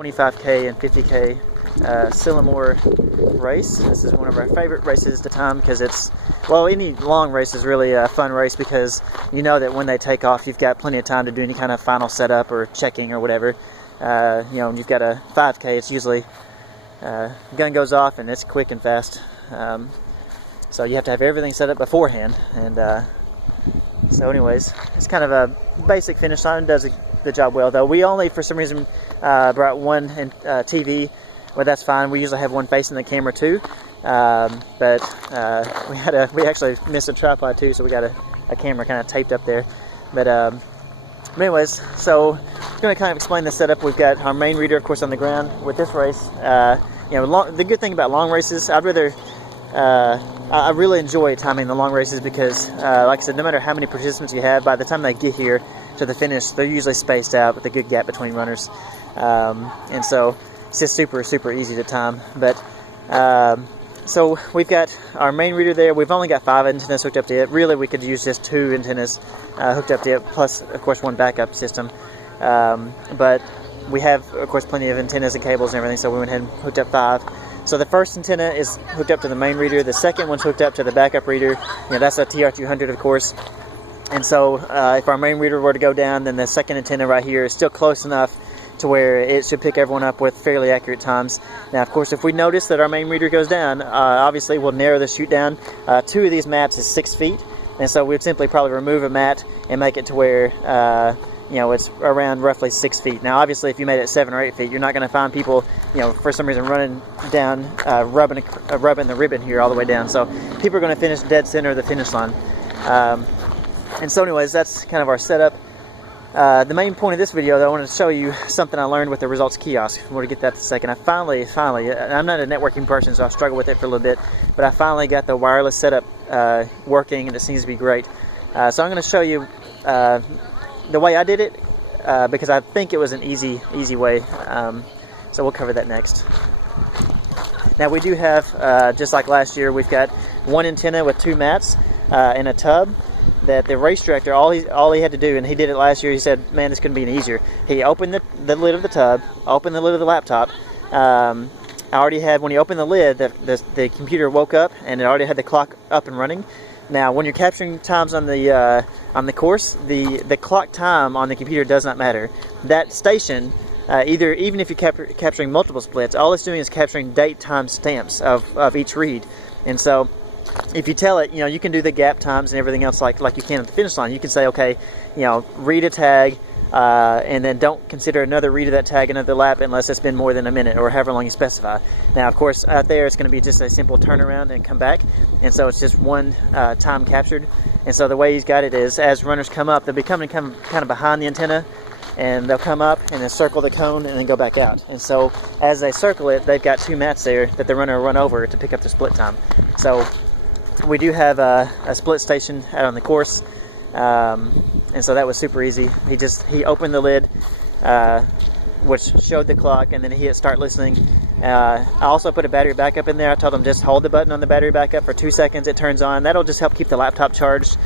25K and 50K Sillamore race. This is one of our favorite races at the time because it's, well, any long race is really a fun race because you know that when they take off you've got plenty of time to do any kind of final setup or checking or whatever. You know, when you've got a 5K, it's usually gun goes off and it's quick and fast. So you have to have everything set up beforehand, and so anyways, it's kind of a basic finish line. It does the job well, though. We only, for some reason, brought one TV. Well, that's fine. We usually have one facing the camera too, but we actually missed a tripod too, so we got a camera kind of taped up there. But anyways, so I'm going to kind of explain the setup. We've got our main reader, of course, on the ground. With this race, you know, the good thing about long races, I'd rather. I really enjoy timing the long races because, like I said, no matter how many participants you have, by the time they get here to the finish, they're usually spaced out with a good gap between runners, and so it's just super easy to time. But so we've got our main reader there. We've only got 5 antennas hooked up to it. Really, we could use just 2 antennas hooked up to it, plus, of course, one backup system. But we have, of course, plenty of antennas and cables and everything, so we went ahead and hooked up 5. So the first antenna is hooked up to the main reader. The second one's hooked up to the backup reader. You know, that's a TR200, of course. And so if our main reader were to go down, then the second antenna right here is still close enough to where it should pick everyone up with fairly accurate times. Now, of course, if we notice that our main reader goes down, obviously we'll narrow the chute down. 2 of these mats is 6 feet, and so we'd simply probably remove a mat and make it to where you know, it's around roughly 6 feet. Now, obviously, if you made it 7 or 8 feet, you're not going to find people, you know, for some reason running down, rubbing the ribbon here all the way down. So people are going to finish dead center of the finish line. And so anyways, that's kind of our setup. The main point of this video, though, I wanted to show you something I learned with the Results Kiosk. I'm going to get that in a second. I finally, I'm not a networking person, so I struggled with it for a little bit, but I finally got the wireless setup working, and it seems to be great. So I'm going to show you the way I did it, because I think it was an easy way, so we'll cover that next. Now we do have, just like last year, we've got 1 antenna with 2 mats in a tub that the race director, all he had to do, and he did it last year, he said, man, this couldn't be any easier. He opened the lid of the tub, opened the lid of the laptop. I already had, when he opened the lid, the computer woke up and it already had the clock up and running. Now, when you're capturing times on the course, the clock time on the computer does not matter. That station, even if you're capturing multiple splits, all it's doing is capturing date time stamps of each read. And so, if you tell it, you know, you can do the gap times and everything else like you can at the finish line. You can say, okay, you know, read a tag, and then don't consider another read of that tag another lap unless it's been more than a minute or however long you specify. Now, of course, out there it's going to be just a simple turnaround and come back, and so it's just one time captured. And so the way he's got it is, as runners come up, they'll be coming kind of behind the antenna, and they'll come up and then circle the cone and then go back out. And so as they circle it, they've got 2 mats there that the runner will run over to pick up the split time. So we do have a split station out on the course. And so that was super easy. He opened the lid, which showed the clock, and then he hit start listening. I also put a battery backup in there. I told him just hold the button on the battery backup for 2 seconds. It turns on. That'll just help keep the laptop charged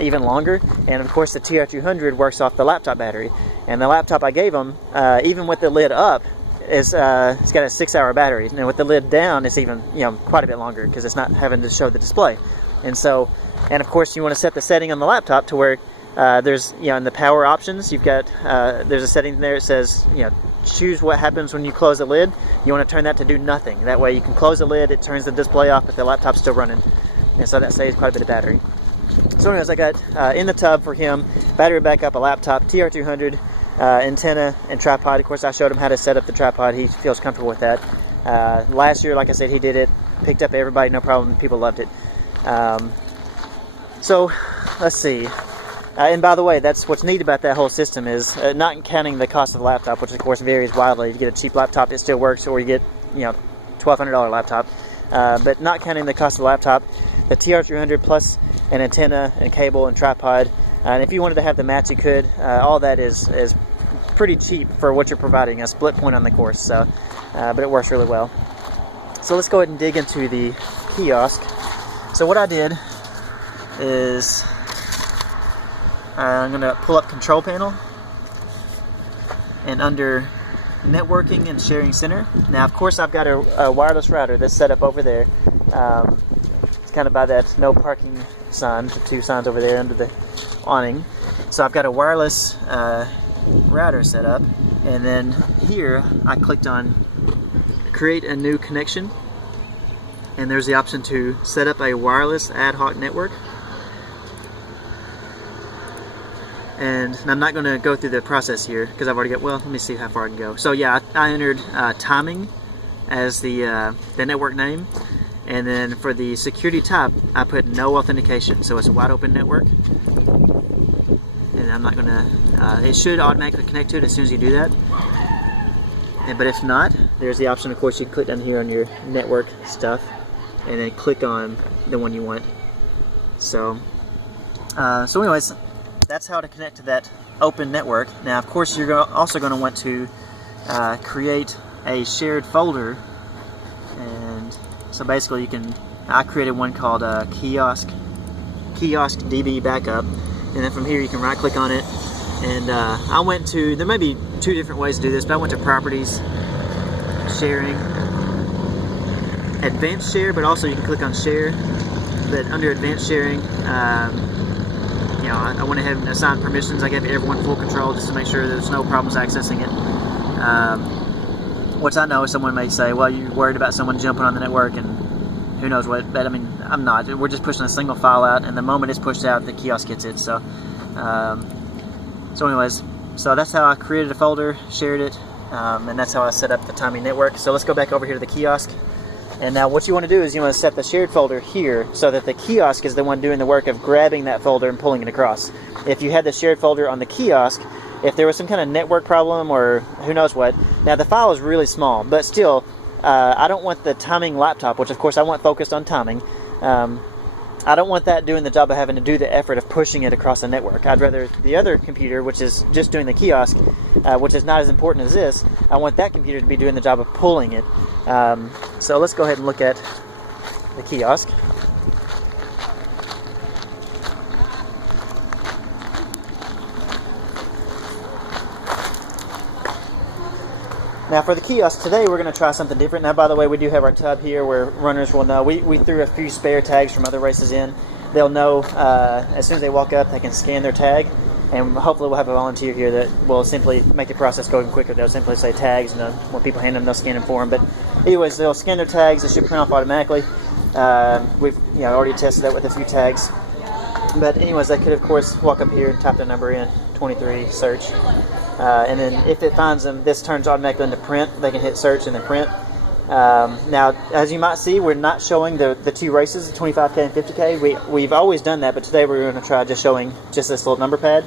even longer. And of course, the TR200 works off the laptop battery. And the laptop I gave him, even with the lid up, it's got a 6-hour battery. And with the lid down, it's even, you know, quite a bit longer because it's not having to show the display. And so, and of course, you want to set the setting on the laptop to where there's, you know, in the power options, you've got, there's a setting there that says, you know, choose what happens when you close the lid. You want to turn that to do nothing. That way you can close the lid, it turns the display off, but the laptop's still running. And so that saves quite a bit of battery. So anyways, I got in the tub for him, battery backup, a laptop, TR200, antenna, and tripod. Of course, I showed him how to set up the tripod. He feels comfortable with that. Last year, like I said, he did it, picked up everybody, no problem. People loved it. So let's see. And by the way, that's what's neat about that whole system is not counting the cost of the laptop, which of course varies wildly. You get a cheap laptop, it still works, or you get, you know, $1,200 laptop. But not counting the cost of the laptop, the TR300 plus an antenna and cable and tripod. And if you wanted to have the mats, you could. All that is pretty cheap for what you're providing, a split point on the course. So, but it works really well. So let's go ahead and dig into the kiosk. So what I did is I'm going to pull up control panel, and under networking and sharing center. Now, of course, I've got a wireless router that's set up over there. It's kind of by that no parking sign, the two signs over there under the awning. So I've got a wireless router set up, and then here I clicked on create a new connection, and there's the option to set up a wireless ad hoc network. And I'm not going to go through the process here because I've already got, well, let me see how far I can go. So yeah, I entered timing as the network name, and then for the security type I put no authentication, so it's a wide open network. And I'm not going to, it should automatically connect to it as soon as you do that. But if not, there's the option, of course, you can click down here on your network stuff and then click on the one you want. So anyways, that's how to connect to that open network. Now, of course, you're also going to want to create a shared folder. And so basically I created one called Kiosk DB Backup. And then from here you can right click on it. And I went to, there may be two different ways to do this, but I went to Properties, Sharing, Advanced Share, but also you can click on Share. But under Advanced Sharing, you know, I went ahead and assigned permissions. I gave everyone full control just to make sure there's no problems accessing it. Which I know someone may say, well, you're worried about someone jumping on the network and who knows what, but I mean, I'm not. We're just pushing a single file out, and the moment it's pushed out, the kiosk gets it. So anyways, so that's how I created a folder, shared it, and that's how I set up the timing network. So let's go back over here to the kiosk. And now what you want to do is you want to set the shared folder here so that the kiosk is the one doing the work of grabbing that folder and pulling it across. If you had the shared folder on the kiosk, if there was some kind of network problem or who knows what, now the file is really small, but still, I don't want the timing laptop, which of course I want focused on timing, I don't want that doing the job of having to do the effort of pushing it across the network. I'd rather the other computer, which is just doing the kiosk, which is not as important as this, I want that computer to be doing the job of pulling it. So let's go ahead and look at the kiosk. Now for the kiosk today, we're going to try something different. Now, by the way, we do have our tub here where runners will know. We threw a few spare tags from other races in. They'll know as soon as they walk up, they can scan their tag. And hopefully we'll have a volunteer here that will simply make the process go even quicker. They'll simply say tags, and when people hand them, they'll scan them for them. But anyways, they'll scan their tags. It should print off automatically. We've already tested that with a few tags. But anyways, they could, of course, walk up here and type their number in, 23, search. And then if it finds them, this turns automatically into print. They can hit search and then print. Now, as you might see, we're not showing the two races, the 25K and 50K. We've always done that, but today we're going to try just showing just this little number pad.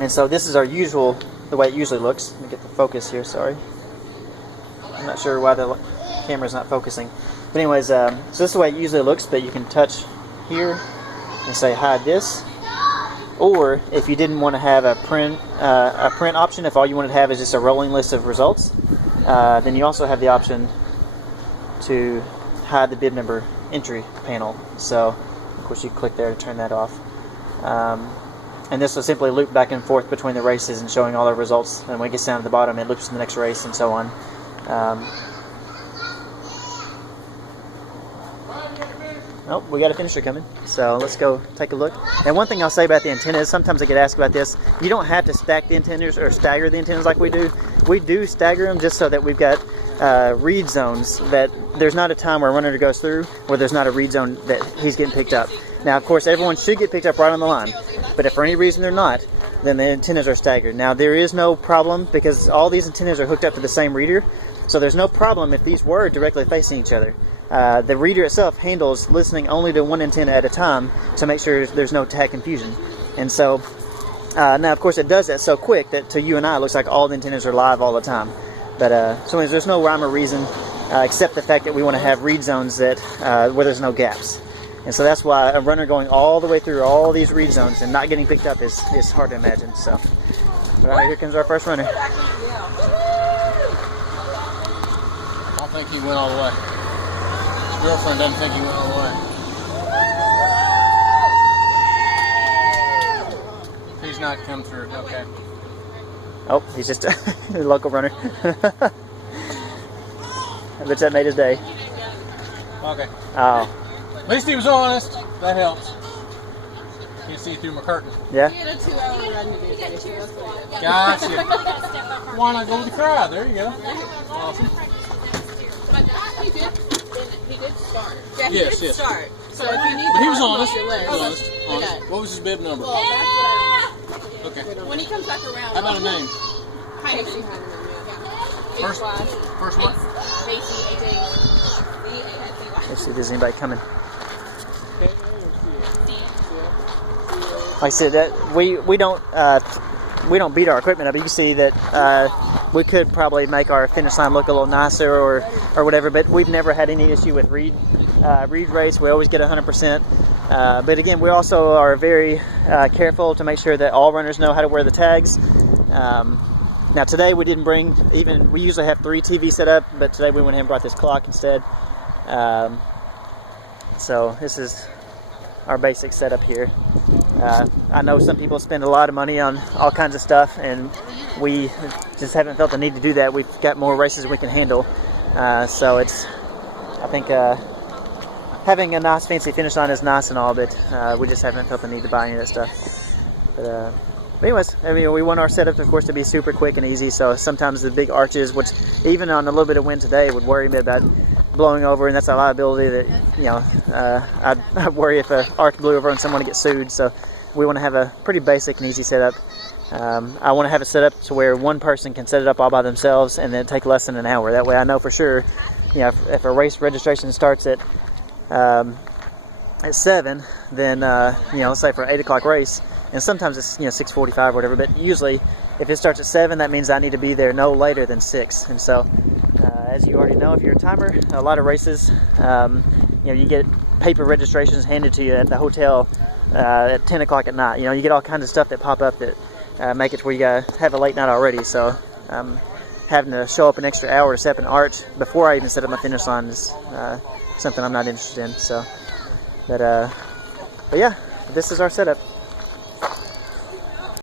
And so this is our usual, the way it usually looks. Let me get the focus here, sorry. I'm not sure why the camera's not focusing. But anyways, so this is the way it usually looks, but you can touch here and say hide this. Or if you didn't want to have a print option, if all you wanted to have is just a rolling list of results, then you also have the option to hide the bib number entry panel. So, of course, you click there to turn that off. And this will simply loop back and forth between the races and showing all the results. And when it gets down to the bottom, it loops to the next race and so on. Oh, we got a finisher coming, so let's go take a look. And one thing I'll say about the antennas, sometimes I get asked about this, you don't have to stack the antennas or stagger the antennas like we do. We do stagger them just so that we've got read zones, that there's not a time where a runner goes through where there's not a read zone that he's getting picked up. Now, of course, everyone should get picked up right on the line, but if for any reason they're not, then the antennas are staggered. Now, there is no problem because all these antennas are hooked up to the same reader, so there's no problem if these were directly facing each other. The reader itself handles listening only to one antenna at a time to make sure there's no tag confusion. And so, now of course it does that so quick that to you and I it looks like all the antennas are live all the time. But so anyways, there's no rhyme or reason except the fact that we want to have read zones that where there's no gaps. And so that's why a runner going all the way through all these read zones and not getting picked up is hard to imagine. So, all right, here comes our first runner. I don't think he went all the way. His girlfriend doesn't think he went all the way. He's not come through. Okay. Oh, he's just a local runner. I bet that made his day. Okay. Oh. At least he was honest. That helps. Can't see through my curtain. Yeah? He had a 2-hour run to do finish. Gotcha. Why not go with the crowd? There you go. Awesome. But he did start. Yeah, Yes, did yes. start. So if you need But he was to honest. your list. He was honest. Honest. Okay. What was his bib number? Well, that's what I Okay. don't. When he comes back around. How about a name? Casey. First one? Casey, H-A-C-E-Y. Let's see if there's anybody coming. Like I said, that we don't beat our equipment up. You can see that we could probably make our finish line look a little nicer or whatever, but we've never had any issue with read rates. We always get 100%. But again, we also are very careful to make sure that all runners know how to wear the tags. Now today we didn't bring we usually have 3 TV set up, but today we went ahead and brought this clock instead. So this is our basic setup here. I know some people spend a lot of money on all kinds of stuff, and we just haven't felt the need to do that. We've got more races we can handle. So it's, I think, having a nice fancy finish line is nice and all, but we just haven't felt the need to buy any of that stuff. But anyways, I mean, we want our setup, of course, to be super quick and easy. So sometimes the big arches, which even on a little bit of wind today, would worry me about blowing over, and that's a liability that, you know, I'd worry if an arch blew over and someone would get sued. So we want to have a pretty basic and easy setup. I want to have it set up to where one person can set it up all by themselves and then take less than an hour. That way I know for sure, you know, if a race registration starts at 7, then, you know, let's say for an 8 o'clock race, and sometimes it's, you know, 6:45 or whatever, but usually if it starts at 7, that means I need to be there no later than 6. And so, as you already know, if you're a timer, a lot of races, you know, you get paper registrations handed to you at the hotel at 10 o'clock at night. You know, you get all kinds of stuff that pop up that make it to where you gotta have a late night already. So having to show up an extra hour to set up an arch before I even set up my finish line is something I'm not interested in. So, but yeah, this is our setup.